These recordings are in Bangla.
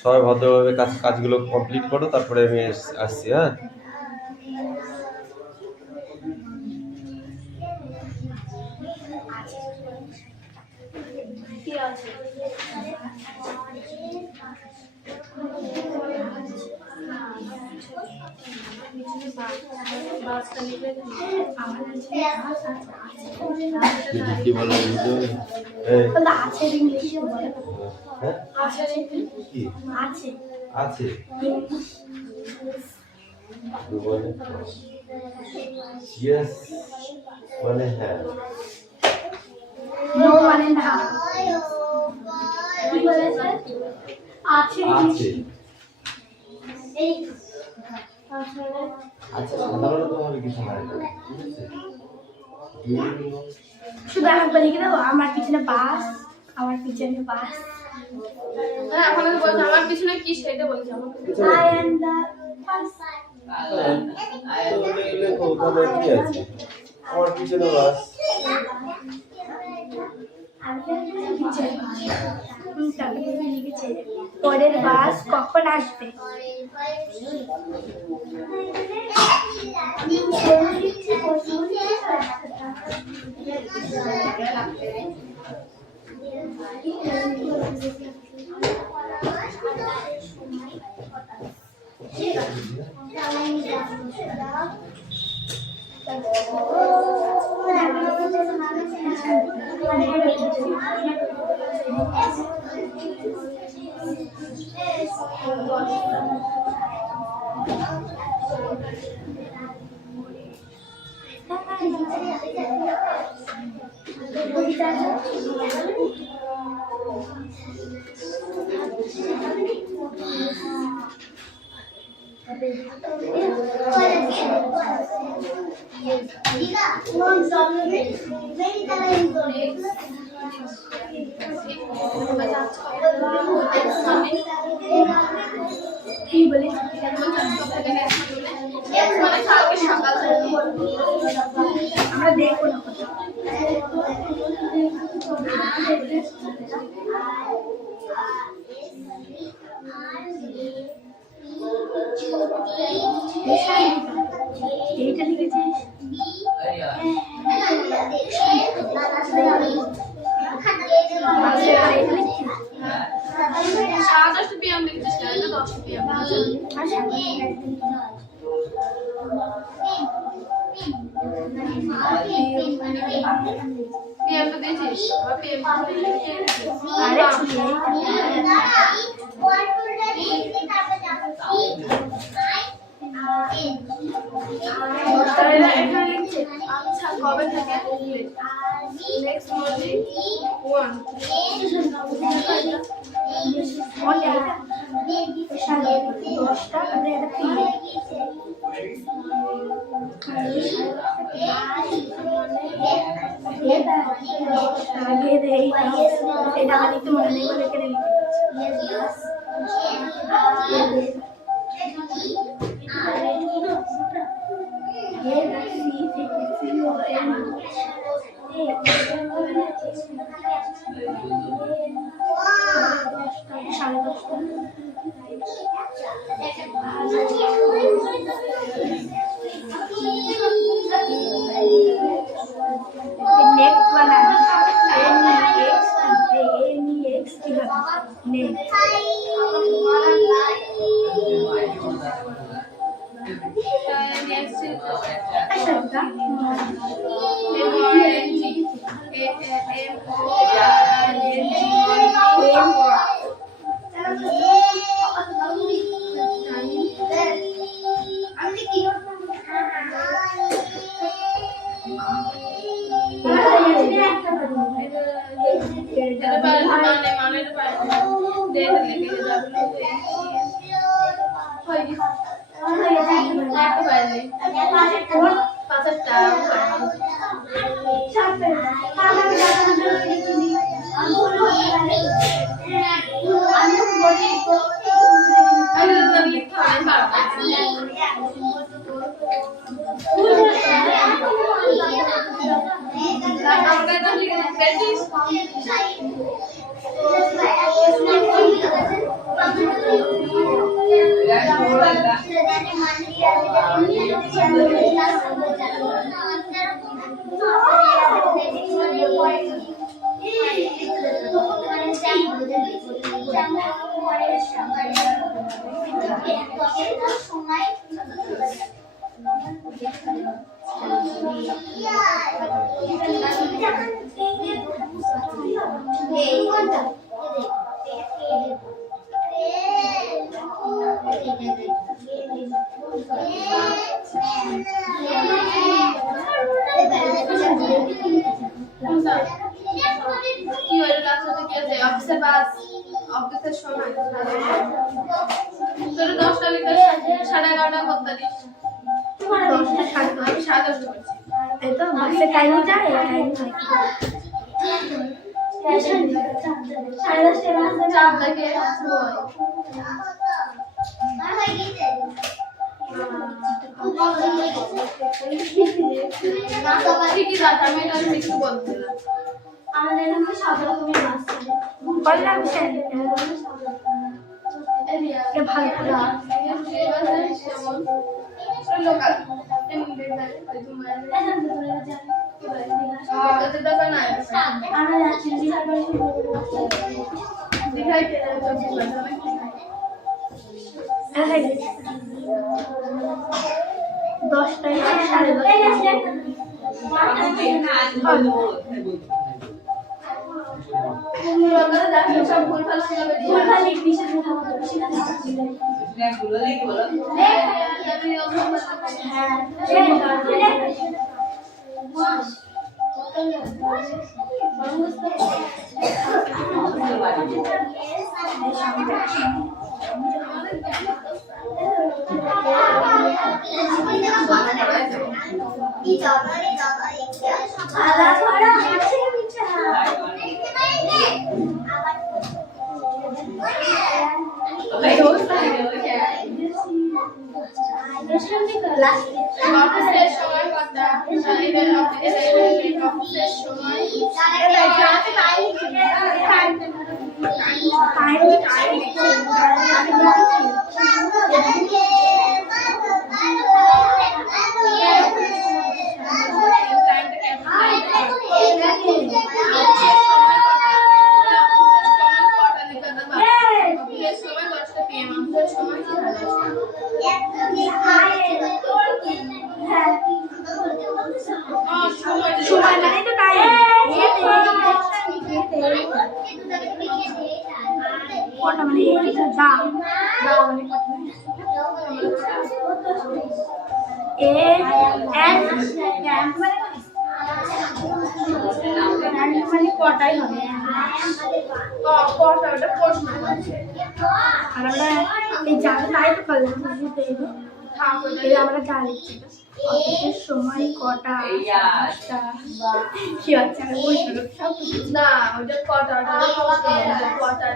সবাই ভদ্রভাবে কাজগুলো কমপ্লিট করো, তারপরে আমি আসছি। হ্যাঁ, কি বলো? আছে আছে ইয়েস মানে হ্যাঁ, নো মানে না। কি বলেছে? আছে আছে। এই আচ্ছা, সাধারণত ভাবে কিছু হয় না, ঠিক আছে? শুধু আমি লিখে দেবো আমার পিছনে বাস, আমার পিছনে বাস। এখন বলছি আমার পিছনে কি সেটা বলছি। আমার আই এম দা বাস। লেখো তাহলে কি আছে? আমার পিছনে বাস। পরের বাস কখন আসবে? কি বলে আমরা দেখবো না। এইটা লিখেছিস? আচ্ছা কবে থেকে নেক্সট মর্নিং 1 10টা আমরা এটা তিন আগে দেই এটা আমি একটু মনে নেই বলে কেটে কি হলো রাস্তাতে কি আছে অফিসের বাস অফিসের সময় তোর 10টা লিটার 11:30 করতারিস আমি 10:30 করছি এই তো বাসে টাইম যায় টাইম হয় 10:30 চাপ দেখে ঠিকই যাচ্ছে আমি এটা কিছু বলছিলাম আমাদের এখানে সব রকমের বাস চলে ভালো লাগছে এ ভালো লোকাল আমরা যাচ্ছি দীঘায় দশটায় 10:30 সব ভুলভাল ছিল অফিসের সময় কথা অফিসের সময় সময় মানে তো টাইম কটা মানে দাম মানে মানে কটাই হবে কটা ওটা প্রশ্ন আর আমরা এই জায়গা তাই তো করলাম আমরা যা লিখছি অফিসের সময় কটা কি হচ্ছে সব না ওটা কটা কটা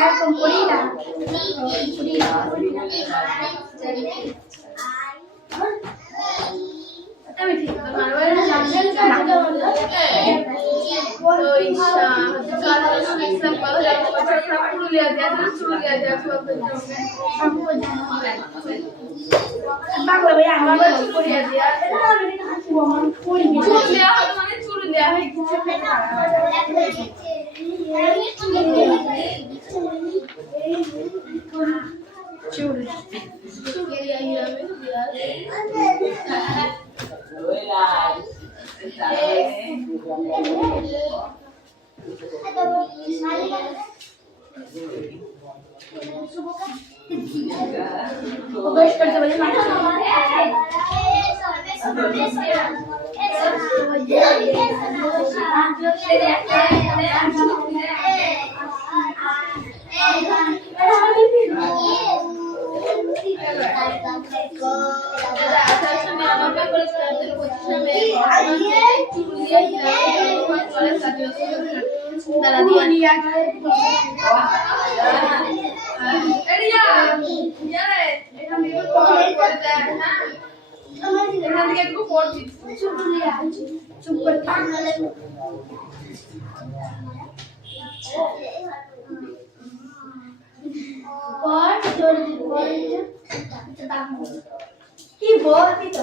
এরকম করি না আমি ঠিক বাংলা ভাই আমার করিয়া দিয়া চুল দেওয়া হতো মানে চুল দেওয়া হয়ে প্রবেশ করতে বলি চুপ করে থাক কি বলতি তো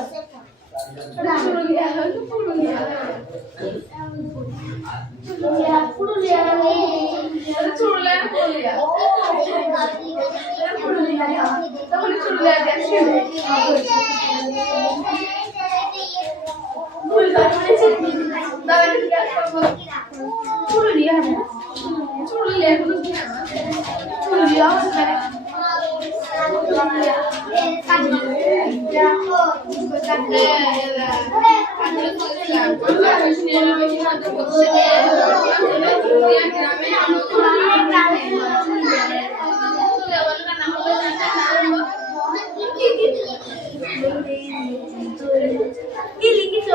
কি লিখিছ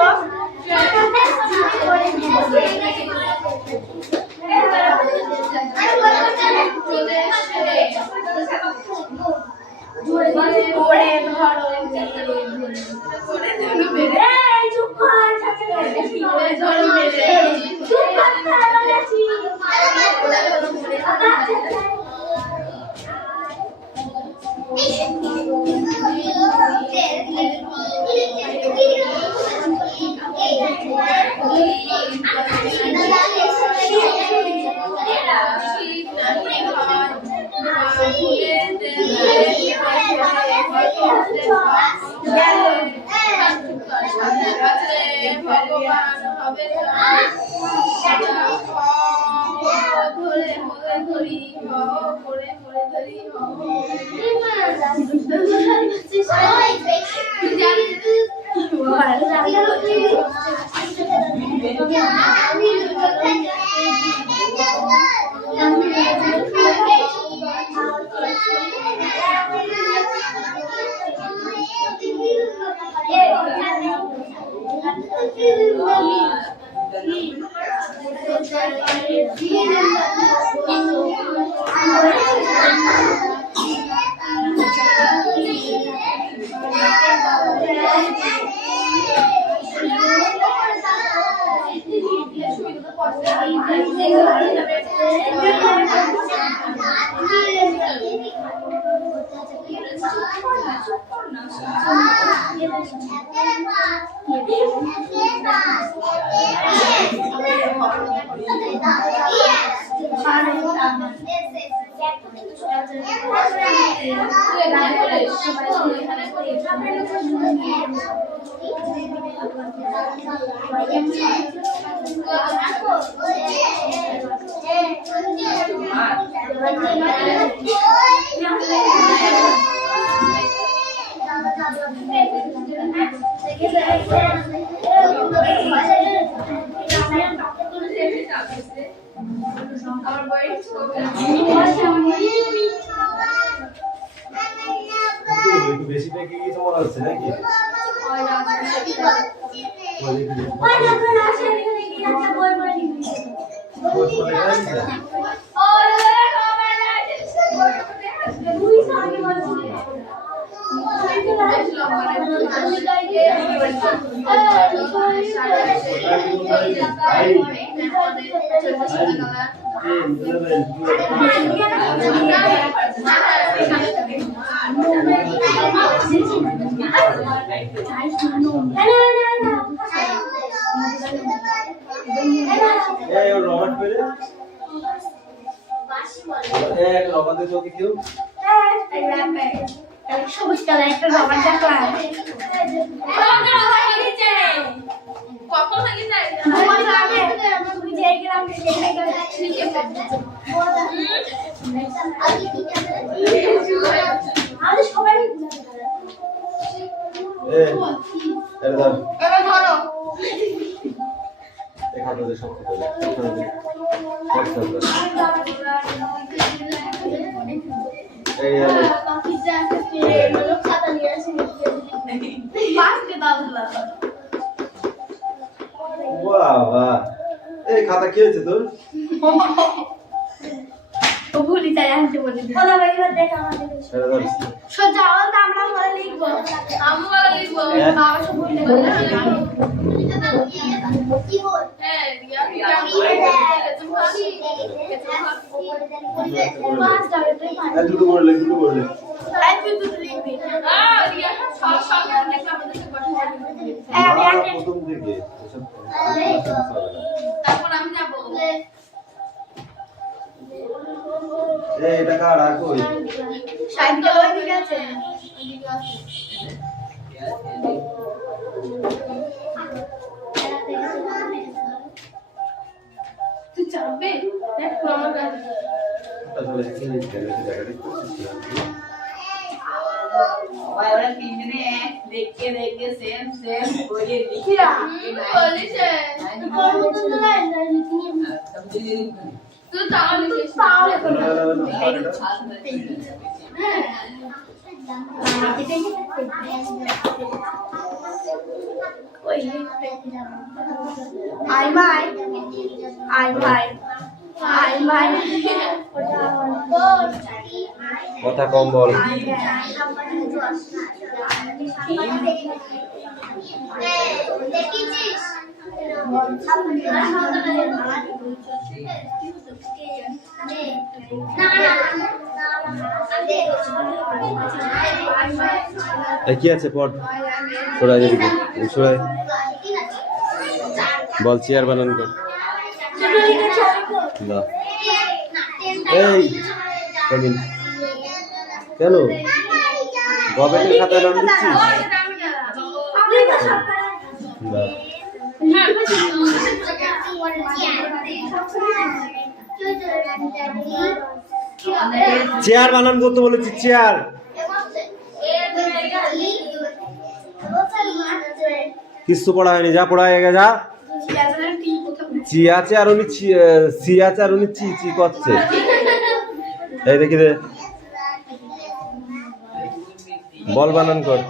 বেশিটা কি কিছু মনে হচ্ছে নাকি সবুজ কালার একটা রবার দেখলাম এই পিজ্জা খেতে হলো খাতা নিয়ে আসি বাসকে দাও দিলা বাবা এই খাতা কি হয়েছে তোর? ও ভুলি তাই আনতে বলে দিই ওরা ভাইবার দেখ আমাদের এটা ধর। সোজা হল আমরা বলে লিখবো আমি বলে লিখবো বাবা সব বলে বলে কি বল হ্যাঁ রিয়া পাঁচ দাও তুই পাঁচ এই দুটো করে লে, দুটো করে লে। এই তুই তুই লিখবি রিয়া সব সব লিখে আমাদেরকে পাঠিয়ে আমি বাবা, আগে প্রথম থেকে এসব তারপর আমি যাবো এই এটা কার আর কই? সাইকেল ওই দিকে আছে তুই চাপবে দেখ আমার কাছে আসলে কি লিখতে হবে জায়গা দেখতে ওরা তিনজনে এক দেখে দেখে সেম সেম করে কিরা বলিছে কোন মতন লাইন তুই তাও লিখিস তাহলে কোন I my I my I my কথা কম বল। এই কি আছে পড় সরাই দিবি সরাই বল চেয়ার বানান কর না এই কবিন কেন গবেটের খাতায় নাম দিচ্ছিস না চেয়ার বানান করতে বলেছি চেয়ার কিছু পড়া হয়নি যা পড়া হয়ে গে যা চি আছে আর উনি সি আছে আর উনি চি চি করছে এই দেখি রে বল বানান কর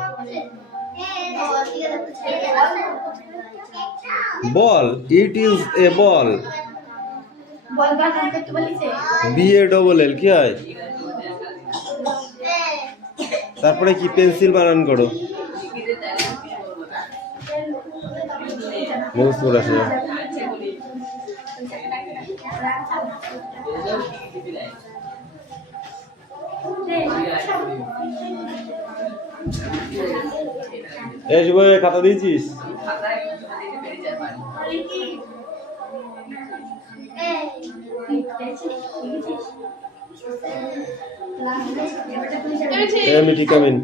বল ইট ইজ এ বল বল বানান করতে বলেছে বি এ ডবল এল কি হয় তারপরে কি পেন্সিল বানান করো মুখস্থ করে আসো এই শুভ খাতা দিয়েছিস মিটি কামিন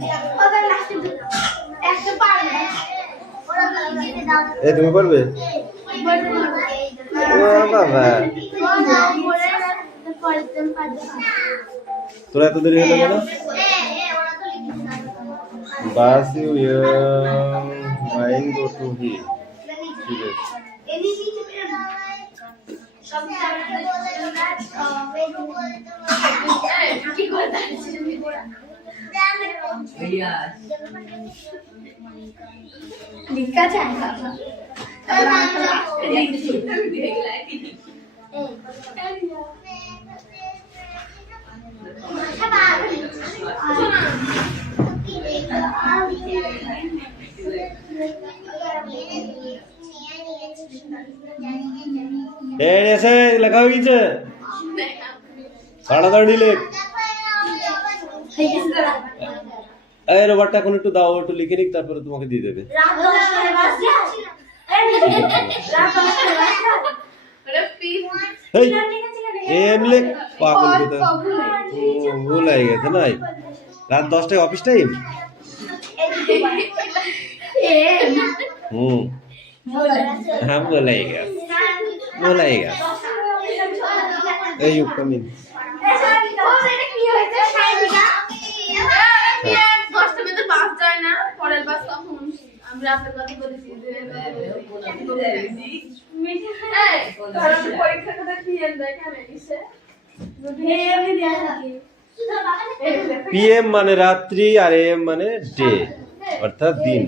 এই তুমি পারবে বাবা তোরা এত দেরি হলো কেন বাস ইউ মাইন্ড গো টু হি ঠিক আছে কি করে দাঁড়িয়েছিস লিখা যায় এসে লেখা হয়ে গেছে তাড়াতাড়ি লেখ এই রোবটটা এখন একটু দাও একটু লিখে নিক তারপরে তোমাকে দিয়ে দেবে রাত 10টায় বাস যাচ্ছে রাত 10টায় বাস এই এম লেখ পাগল কোথা ভুল হয়ে গেছে নাই রাত 10টায় অফিস টাইম হ্যাঁ বলাই গেছে বলাই গেছে এই ইউ কাম ইন 10টা বেজে বাস যায় না পরের বাস কখন আমি রাতের কথা বলেছি পরীক্ষার কথা ক্লিয়ার দেখানে কিসে আমি দেখা PM মানে রাত্রি আর AM মানে ডে, অর্থাৎ দিন।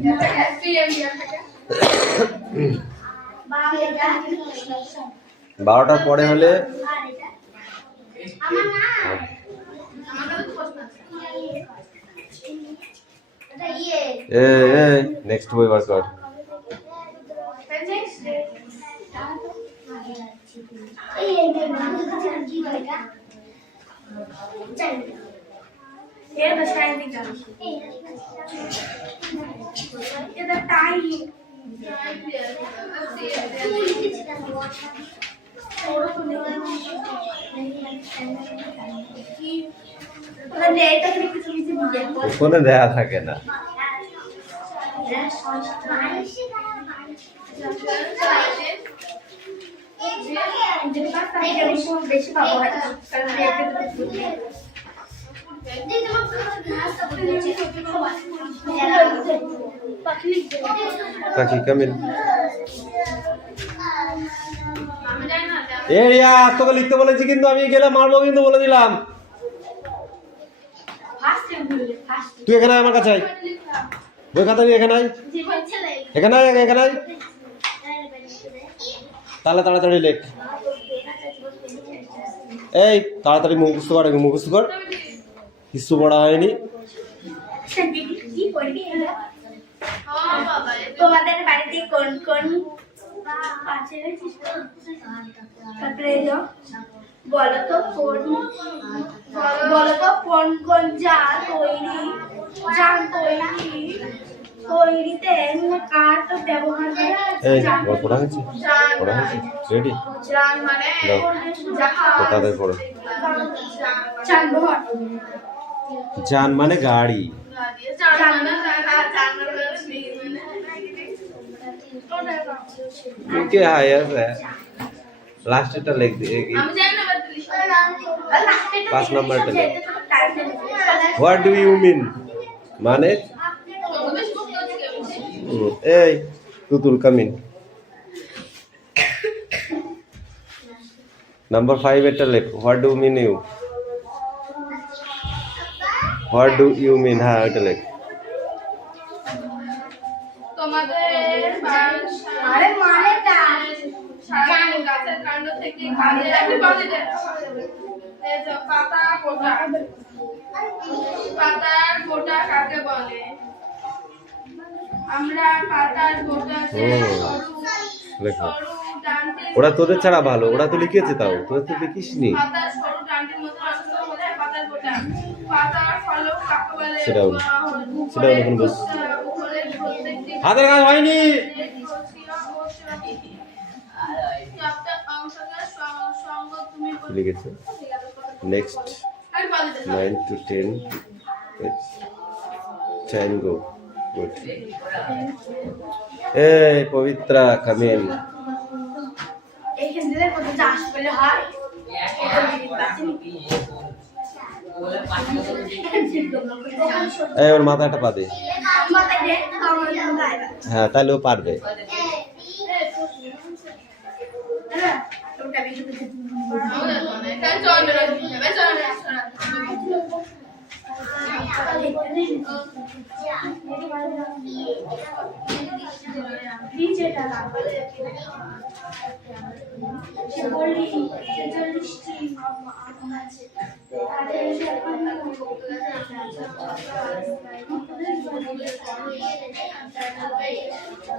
বারোটার পরে হলে নেক্সট বই বার কর। ওখানে দেয়া থাকে না। বেশি পাবো পাখি কামিল এ রিয়া তোকে লিখতে বলেছি কিন্তু আমি গেলে মারবো কিন্তু বলে দিলাম। তুই এখানে আয়, আমার কাছে আয়, বই খাতা নিয়ে এখানে আয়, এখানে আয়, এখানে আয়, তাহলে তাড়াতাড়ি লেখ। এই তাড়াতাড়ি মুখস্থ কর, মুখস্থ কর, কিছু পড়া হয়নি। তোমাদের বাড়িতে কোন কোন আছে তারপরে বলতো কোন কোন তৈরিতে কাঠ ব্যবহার করে? এই পড়া হয়েছে, পড়া হয়েছে, রেডি? জান মানে তাদের পড়ো। যানবাহন, যান মানে গাড়ি। কে হাই আছে লাস্টেরটা লিখ দে। আমি জানি না বাদ দিলি 5 নাম্বারটা লিখ। হোয়াট ডু ইউ মিন মানে এই তুতুল কামিন। নাম্বার 5 এটা লেখ। What do mean you, what do you mean, হ্যাঁ এটা লেখ। তোমাদের আরে মানেটা সারাদিন গাছের কাণ্ড থেকে কাজে রাখি বাজে দেয়। এই যে পাতা গোটা, পাতার গোটা কাকে বলে? আমরা পাতার গোটাতে লেখো। সরু ডান্ডির ওরা তোদের ছাড়া ভালো, ওরা তো লিখেছে, তাও তোদের তো লিখিসনি। পাতার সরু ডান্ডির মতো অংশ হলে পাতার গোটা। পাতার ফলক কাকে বলে? সেটাও সেটাও এখন বস। উপরের প্রত্যেকটি হাতের কাজ হয়নি। লিখেছে নেক্সট 9 to 10 ট্যাঙ্গো। গুড। এই পবিত্রা কামিন। এইখান থেকে কত চাষ করলে হয়? এই ওর মাথাটা পা দে। হ্যাঁ তাহলে ও পারবে।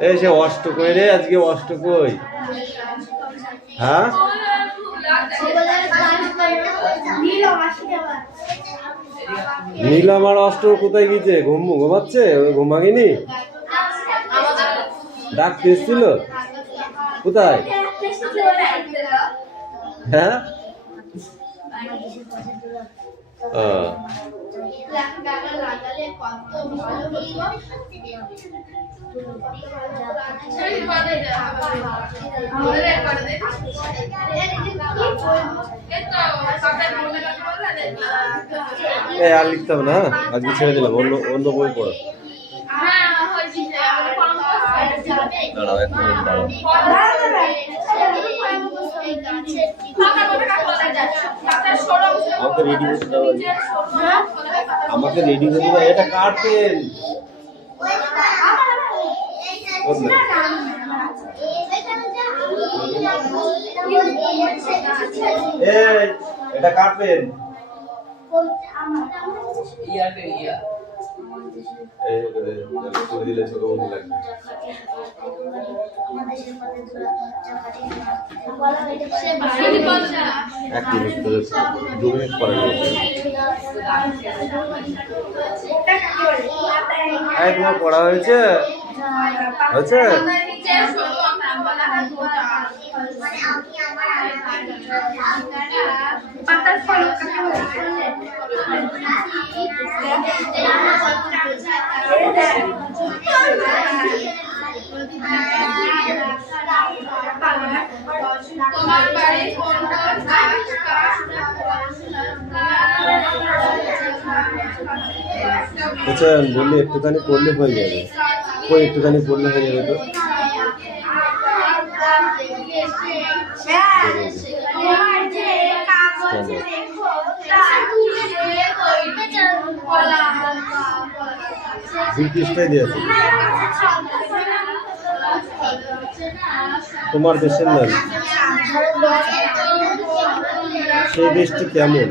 এই সে অষ্টকই রে, আজকে অষ্টকই। হ্যাঁ নীলাম আর অষ্ট কোথায় গিয়েছে? ঘুমাচ্ছে? ওই ঘুম ভাঙেনি? ডাকতে এসেছিল কোথায়? হ্যাঁ আর লিখতে হবে না, আজকে ছেড়ে দিলাম, অন্য বই পড়ো। দাঁড়াও 1 মিনিট দাঁড়াও। পাতার সরু অংশ আমাকে রেডি হতে দাও আগে। আমাকে রেডি হতে দাও। এটা কার পেন? এই এটা কার পেন? এই করে দিলে ছোট মনে লাগবে। এক মিনিট ধরে 2 মিনিট পরে তোমার পড়া হয়েছে? হয়েছে? তোমার বাড়ি কোনটা? আচ্ছা বললি একটুখানি পড়লে হয়ে যাবে। কই একটুখানি পড়লে হয়ে যাবে তো? দুই পৃষ্ঠায় দিয়েছে। তোমার দেশের নাম, সেই দেশটি কেমন?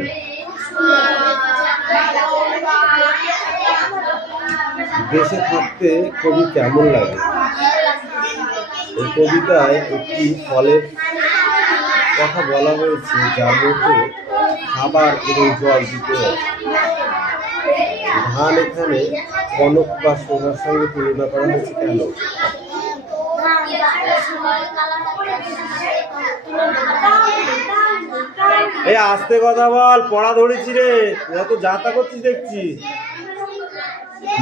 দেশে থাকতে কবি কেমন লাগে? এই কবিতায় একটি ফলের কথা বলা হয়েছে যার মধ্যে খাবার এবং জল দিতে হয়। ধান এখানে কনক বা সোনার সঙ্গে তুলনা করা হয়েছে কেন? এই আস্তে কথা বল, পড়া ধরেছি রে, এত যাতা করছিস দেখছি।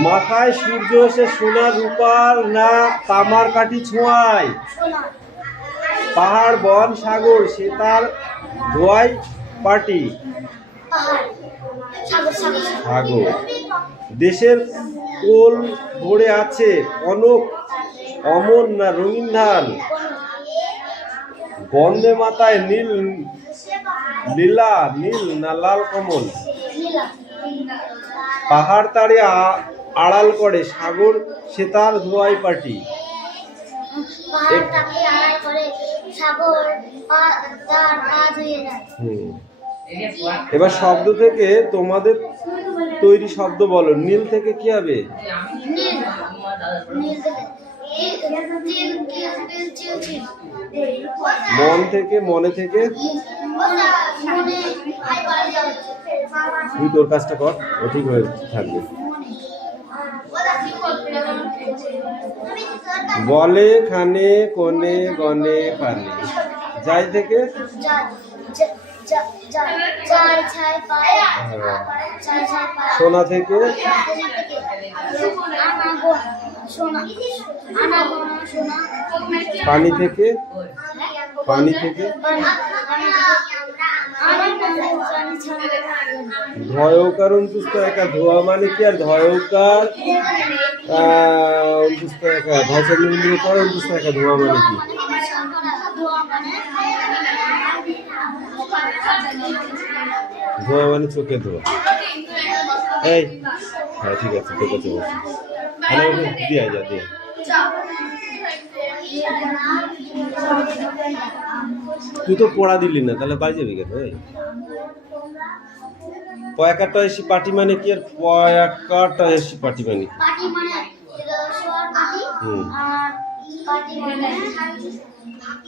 মাথায় সূর্য এসে সোনা রূপার না তামার কাঠি ছোঁয়ায়। পাহাড় বন সাগর সে তার ধোয়াই পাটি। সাগর দেশের কোল ভরে আছে কনক অমন না রঙিন ধান। বন্দে মাতায় নীল লীলা নীল না লাল কমল। পাহাড় তারে আড়াল করে সাগর সে তার ধোয়াই পাটি। এবার শব্দ থেকে তোমাদের তৈরি শব্দ বলো। নীল থেকে কি হবে? মন থেকে, মনে থেকে তুই তোর কাজটা কর, ও ঠিক হয়ে থাকবে। বলে খানে কোনে গনে পানে। যাই থেকে সোনা থেকে পানি থেকে পানি থেকে ধয়কার অন্তুস্ত একা ধোয়া মানে কি? আর ধয়কার অন্তুস্ত একা ধয়কার নিবন্ধ করে অন্তুস্ত একা ধোয়া মানে কি? ধোয়া মানে চোখে ধোয়া। এই হ্যাঁ ঠিক আছে, তোর কাছে বসে দিয়ে যা দিয়ে। তুই তো পড়া দিলি না, তাহলে বাড়ি যাবি কেন? পয়াকাটা এসি পাটি মানে কি? আর পয়াকাটা এসি পাটি মানে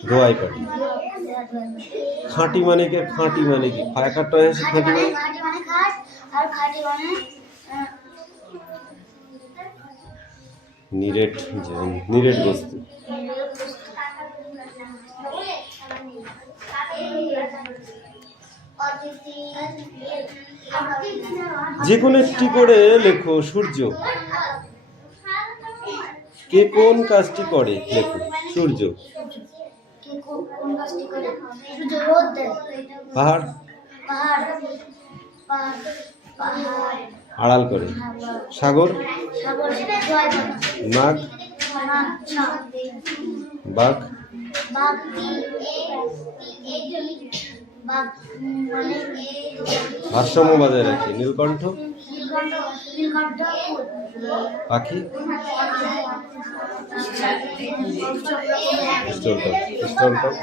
ধোয়াই পাটি। খাঁটি মানে কি? খাঁটি মানে কি? পয়াকাটা এসি খাঁটি মানে নিরেট নিরেট বস্তু। যে কোনো একটি করে লেখো। সূর্য কে কোন কাজটি করে? লেখো সূর্য। পাহাড় আড়াল করে। সাগর নাগ বাঘ ভারসাম্য বজায় রাখে। নীলকণ্ঠ পাখি নীলকণ্ঠ স্টলটক